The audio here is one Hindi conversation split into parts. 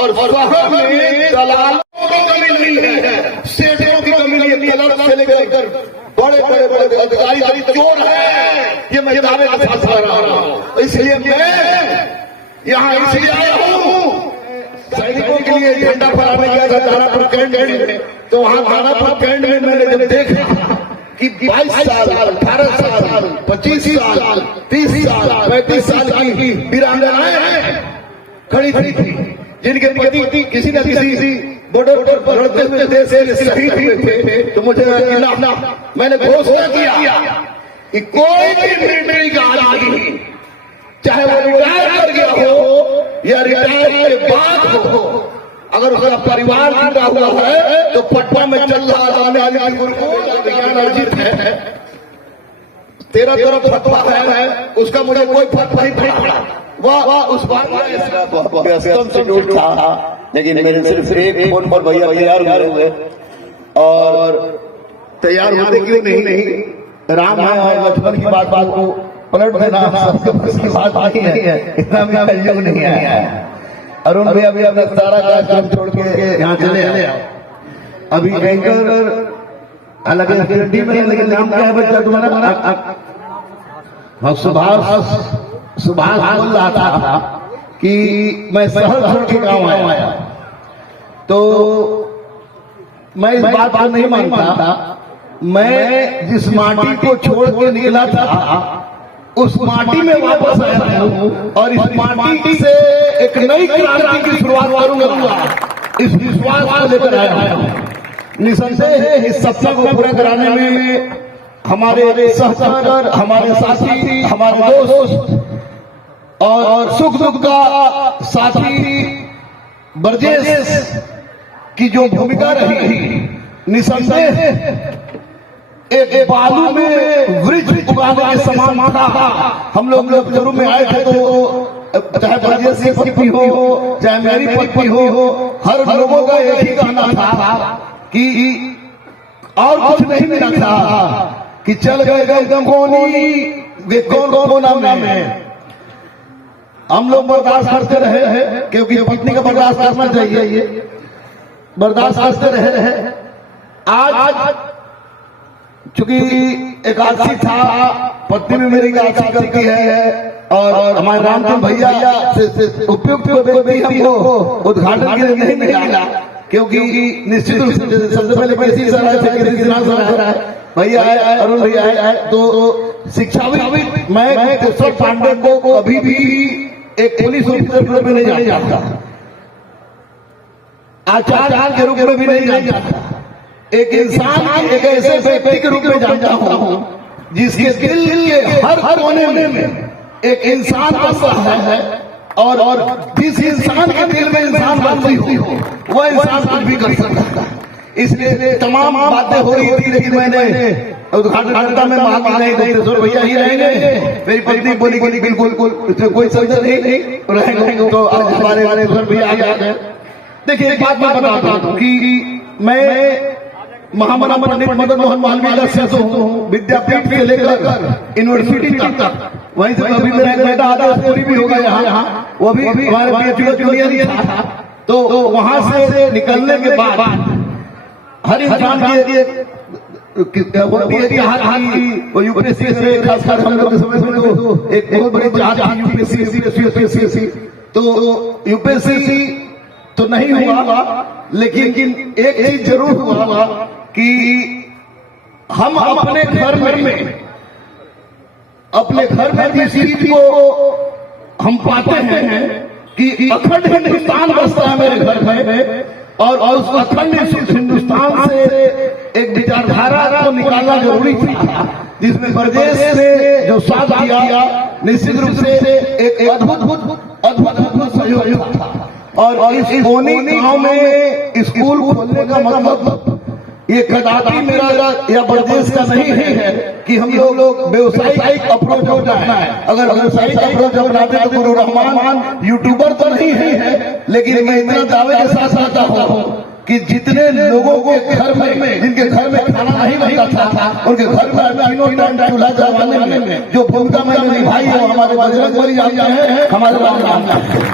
और शहर में दलालों की कमी नहीं है, सेठों की कमी नहीं है। क्लर्क से लेकर बड़े बड़े बड़े अधिकारी चोर है, ये मैं दावे के साथ कह रहा हूँ। इसलिए मैं यहाँ इसलिए आया हूँ, सैनिकों के लिए झंडा फहराने गया था दानापुर कैंट में, तो वहाँ दानापुर कैंट में मैंने जब देखा कि 22 साल, 18 साल, 25 साल, 30 साल, 35 साल की वीरांगनाएं खड़ी थी, जिनके पति किसी न किसी बॉर्डर पर लड़ते हुए देश से शहीद हुए थे, तो मुझे मैंने घोषणा किया कि कोई भी मिलिट्री का आदमी, चाहे वो रिटायर कर गया हो या रिटायर के बाद हो, अगर उसका परिवार जुड़ा हुआ है तो पटना में चल रहा ज्ञान अर्जित है, 13 तरफ फतवा है, उसका मुझे कोई फर्क नहीं पड़ा। वाह उस बात था, लेकिन मेरे सिर्फ एक फोन पर भैया तैयार हुए, और तैयार होते क्यों नहीं, राम है और लक्ष्मण की बात को पलट देना सबकी बात नहीं है, इतना भी कलयुग नहीं आया है। अरुण भैया अभी अपना सारा काम छोड़ के यहाँ चले आए। अभी एंकर अलग टीम में, लेकिन नाम क्या है बच्चा तुम्हारा? सुभाष बोल रहा था कि मैं शहर छोड़ के गाँव आया, तो मैं इस बात को नहीं मानता। मैं जिस माटी को छोड़ के निकला था उस माटी में वापस आया हूँ, और इस माटी से एक नई क्रांति की शुरुआत करूंगा, इस विश्वास को लेकर आया हूँ। निसंदेह इस सपने को पूरा कराने में हमारे सहचर, हमारे साथी, हमारे दोस्त और सुख दुख का साथी ब्रजेश की जो भूमिका रही, निसंदेह एक बालू में वृक्ष उगाने के समान था। हम लोग जरूर में आए थे, तो चाहे ब्रजेश की पत्नी हो, चाहे मेरी पत्नी हो, हर लोगों का एक ही कहना था कि और कुछ नहीं मिला था कि चल गए कौन कोना में। हम लोग बर्दाश्त करते रहे, क्योंकि पत्नी का बर्दाश्त करना चाहिए, बर्दाश्त करते रहे। आज चूंकि एकादशी था, पत्नी भी मेरी एकादशी करती है, और हमारे रामचंद्र भैया से उपयुक्त व्यक्ति हमको उद्घाटन के लिए नहीं मिला, क्योंकि निश्चित रूप से सबसे पहले केसी सर आए थे, भैया आए, अरुण भैया आए, तो शिक्षाविद मैं केशव पांडे को कभी भी एक पुलिस ऑफिसर में नहीं जानता, आचार्य के रूप में भी नहीं जानता, एक इंसान, एक ऐसे व्यक्ति के रूप में जानता हूँ जिसके दिल के हर कोने में एक इंसान बसा है, और जिस इंसान के दिल में इंसान बसी हो वह इंसान कुछ भी कर सकता है। इसलिए तमाम बातें हो रही थी, लेकिन मैंने उद्घाटन में मांगी नहीं, दशरथ भैया ही रहेंगे। मेरी पत्नी बोली बिल्कुल इसमें कोई समझ नहीं रहेंगे, तो आज हमारे भैया आ गए। देखिए एक बात मैं बताता हूँ कि मैं महामना पंडित मदन मोहन मालवीय से हूँ, विद्यापीठ से लेकर यूनिवर्सिटी तक, वहीं से अभी मेरा एक बेटा आदर्श पूरी भी होगा यहाँ, वो भी हमारे PhD जूनियर ही था। तो वहां से निकलने के बाद हर इंसान की यूपीएससी से, खासकर हम लोग के समय में तो एक बहुत बड़ी चाहत यूपीएससी, तो यूपीएससी तो नहीं हुआ, लेकिन एक चीज जरूर हुआ कि हम अपने घर में जिस चीज को हम पाते हैं कि अखंड हिंदुस्तान बसता है मेरे घर में, और उस अखंड हिंदुस्तान से एक विचारधारा को निकालना जरूरी था, जिसमें ब्रजेश ने जो साथ दिया, निश्चित रूप से एक अद्भुत सहयोग था। और इस कोनी गांव में स्कूल खोलने का मतलब ये कदापि मेरा या ब्रजेश का नहीं है कि हम लोग व्यवसायिक अप्रोच अपनाना है। अगर व्यवसायिक अप्रोच अपनाते तो गुरु रहमान यूट्यूबर तो नहीं है, लेकिन मैं इतना दावे के साथ आता हूँ कि जितने लोगों के घर में, जिनके घर में खाना नहीं बनता था, उनके घर में तीनों टाइम चूल्हा जलाने में जो भूमिका मैंने निभाई है, हमारे बजरंग बली जानते हैं, हमारे राम जानते हैं।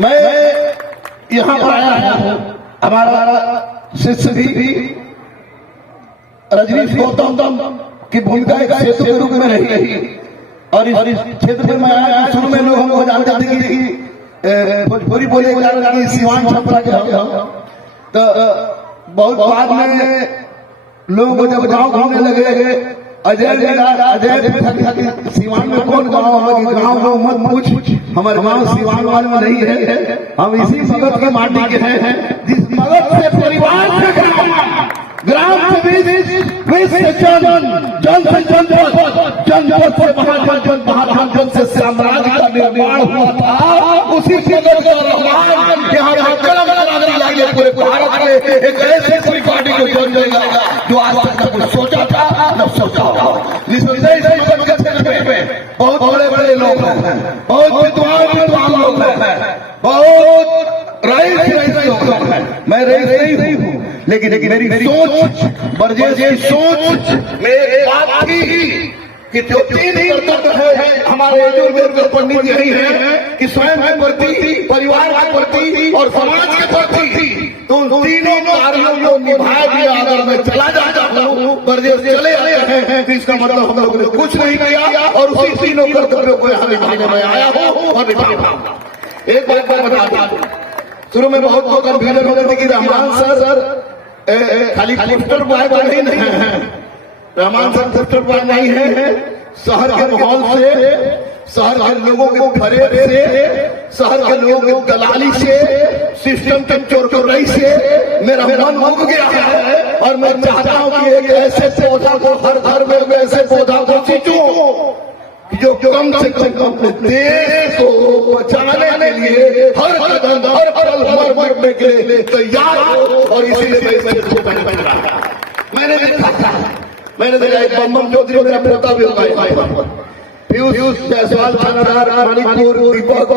मैं यहाँ पर आया हूँ। हमारा शिष्य भी रजनीश गौतम की भूमिका एक सेतु के रूप में रही और इस क्षेत्र में मैं आया। शुरू में लोग हमको जानते थे कि भोजपुरी बोले कि सिवान छपरा के हो, तो बहुत बाद में लोग जब गांव घूमने लगे अजय सिवान में कौन गांव है, गांव लोग मत पूछ, हमारे गांव सिवान वाले में नहीं है, हम इसी मगध के माटी के हैं, जिस मगध से परिवार से ग्राम से विश्व जन से जनपद से महाजन से साम्राज्य का निर्माण हुआ था। उसी मगध का यहाँ पूरे भारत में एक ऐसी कोई पार्टी को जन्म देगा जो आज तक न कुछ सोचा था न सोचा होगा। बहुत बड़े बड़े लोग हैं, बहुत विद्वान लोग हैं, बहुत रईस लोग हैं। मैं रईस नहीं हूँ, लेकिन मेरी सोच बरजेश की सोच में एक बात थी कि जो तीन कर्तव्य है हमारे यजुर्वेद में पंडित यही है कि स्वयं के प्रति, परिवार के प्रति और समाज के प्रति, तो उन तीनों कार्यों को निभा दिया। अगर मैं चला जाता हूँ, परदेश चले आए हैं, तो इसका मतलब हम लोगों ने कुछ नहीं किया और उसी तीनों कर्तव्यों को यहाँ निभाने में आया हूँ और निभाऊंगा। एक बात मैं बता दूं, शुरू में बहुत कंफ्यूजन हो गई थी कि रहमान सर खाली पोस्टर बॉय नहीं है, रहमान सर पोस्टर बॉय नहीं है। शहर के माहौल से, शहर के लोगों के फरेब से, शहर के लोगों की दलाली से, सिस्टम के चोरचोराई से मेरा मन उग गया है और मैं चाहता हूँ कि एक ऐसे पौधा को हर घर में ऐसे पौधा को सींचूं जो कम से कम अपने देश को बचाने के लिए हर कदम हर पल मरने के लिए तैयार हो। और इसीलिए मैंने देखा एक बम चौधरी मेरा पोता भी होगा, पीयूष जायसवाल थानादार मणिपुर दीपक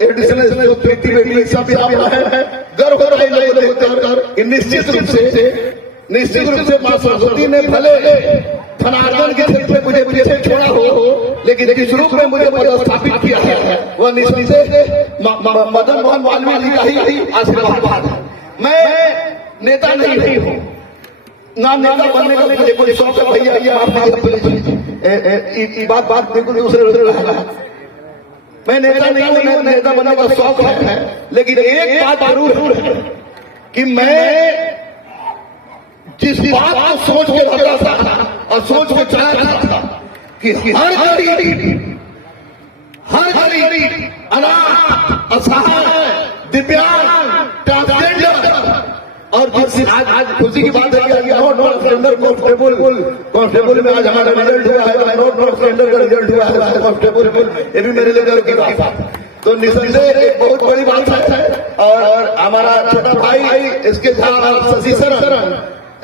एडिशनल बेटी सब है। गर्व हो रही निश्चित रूप से मां सरस्वती ने भले धनार्जन के क्षेत्र में मुझे पीछे छोड़ा हो, लेकिन जिस रूप में मुझे पदस्थापित किया है वह निश्चित से मदन मोहन वाल्मीकि का ही आशीर्वाद है। मैं नेता नहीं हूँ, ना नेता बनने का मुझे कोई शौक है। भैया बात बिल्कुल दूसरे रहा। मैं नेता नहीं हूँ, नेता बनने का शौक है, लेकिन एक बात जरूर है कि मैं जिस बात को सोच के रखा था और सोच के चाहता था कि हर गरीब अनाथ, असहाय, दिव्यांग, ट्रांसजेंडर और जिस आज खुशी की बात है कि नॉट ट्रांसजेंडर कांस्टेबल में आज हमारा रिजल्ट हुआ है, नॉट ट्रांसजेंडर का रिजल्ट हुआ है कांस्टेबल, ये भी मेरे लिए गर्व की बात है। तो निसंदेह एक बहुत बड़ी बात है। और हमारा छोटा भाई इसके साथ शशि शरण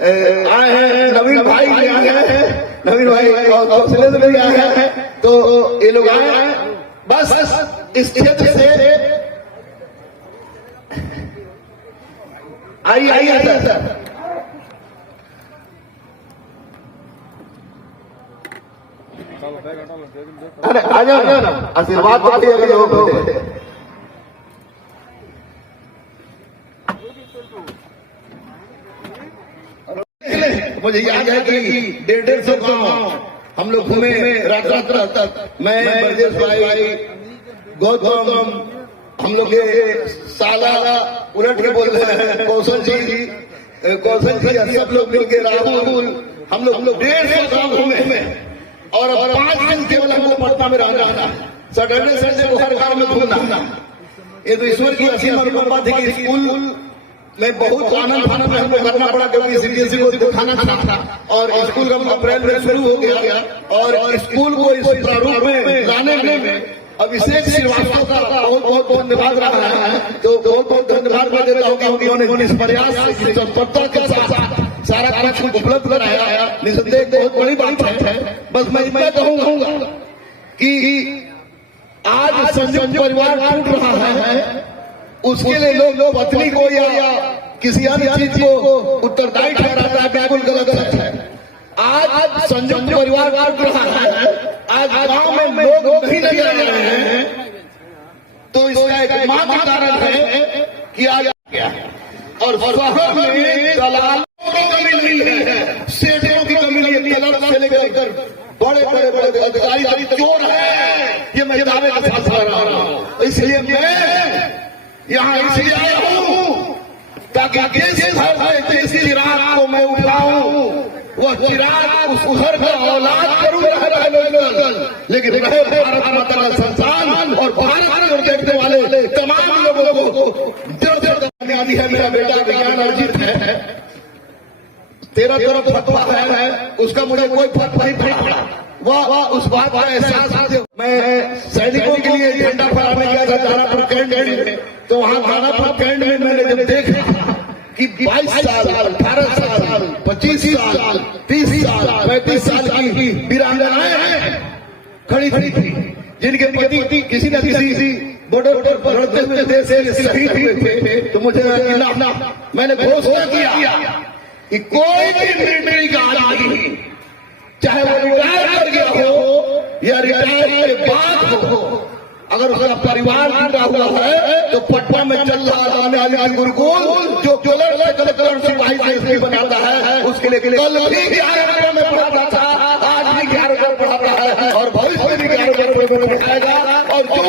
आए हैं, नवीन भाई आए हैं, नवीन भाई और कौशलेंद्र भी आए हैं, तो ये लोग आए हैं। बस इस क्षेत्र से आइए सर। अरे आ जाओ ना, आशीर्वाद मुझे याद है कि 150 गांव हम लोग घूमे रात तक। मैं बरजेश भाई, गौतम, हम लोग के साला उलट के बोल रहे हैं, कौशल जी सब लोग मिलकर राहुल, हम लोग 150 गांव घूमे और 5 दिन केवल हमको पटना में रहना, सैटरडे संडे को हर गांव में घूमना। ये तो ईश्वर की असीम अनुकंपा थी कि स्कूल में बहुत आनंद में हमको करना पड़ा, क्योंकि सीबीएसई को दिखाना था और स्कूल का अप्रैल में शुरू हो गया और स्कूल को इस प्रारूप में लाने में अभिषेक श्रीवास्तव का बहुत धन्यवाद रहा है। तो बहुत धन्यवाद मैं देता हूँ कि उन्होंने इस प्रयास से तत्परता के साथ सारा कुछ उपलब्ध कराया। निसंदेह बहुत बड़ी बात है। बस मैं इतना कहूंगा कि आज संयुक्त परिवार टूट रहा है, उसके लिए लोग पत्नी को या किसी अन्य चीज को उत्तरदायी ठहराता है, बिल्कुल गलत है। आज संयुक्त परिवार टूट रहा है, आज गांव में लोग नहीं रह रहे हैं, तो इसका एक मात्र कारण है किया गया और शहर में दलालों की कमी नहीं है, सेठों की कमी नहीं है। क्लब से लेकर बड़े बड़े बड़े अधिकारी चोर है, ये मैं दावे के साथ रहा हूँ। इसलिए मैं यहाँ इसलिए आया हूँ ताकि जिस चिराग को मैं उठाऊं वह चिराग उस घर का औलाद जरूर रहे, लेकिन रहे भारत माता का संतान और भारत को देखने वाले तमाम लोगों को जो आदि है। मेरा बेटा विज्ञान अर्जित है, 13 तरफ फतवा है, उसका मुझे कोई फर्क नहीं पड़ा। वह उस बात का एहसास मैं सैनिकों के लिए झंडा फहराने गया था दानापुर कैंट में, तो वहां दानापुर कैंट में मैंने जब देखा कि 22 साल 18 साल 25 साल 30 साल 35 साल की वीरांगनाएं खड़ी थी, जिनके पति किसी न किसी बॉर्डर पर लड़ते हुए देश से शहीद हुए थे, तो मुझे मैंने घोषणा किया कि कोई भी मिलिट्री का आदमी चाहे वो रिटायर कर गया हो या रिटायर के बाद हो, अगर उसका परिवार जुटा हुआ है तो पटना में चल रहा आने गुरुकुल जो कलेक्टर सिपाही से बनाता है, उसके लिए कल भी 11 में पढ़ाता था, आज भी 11 पढ़ाता है और भविष्य में भी 11 पढ़ाएगा। और जो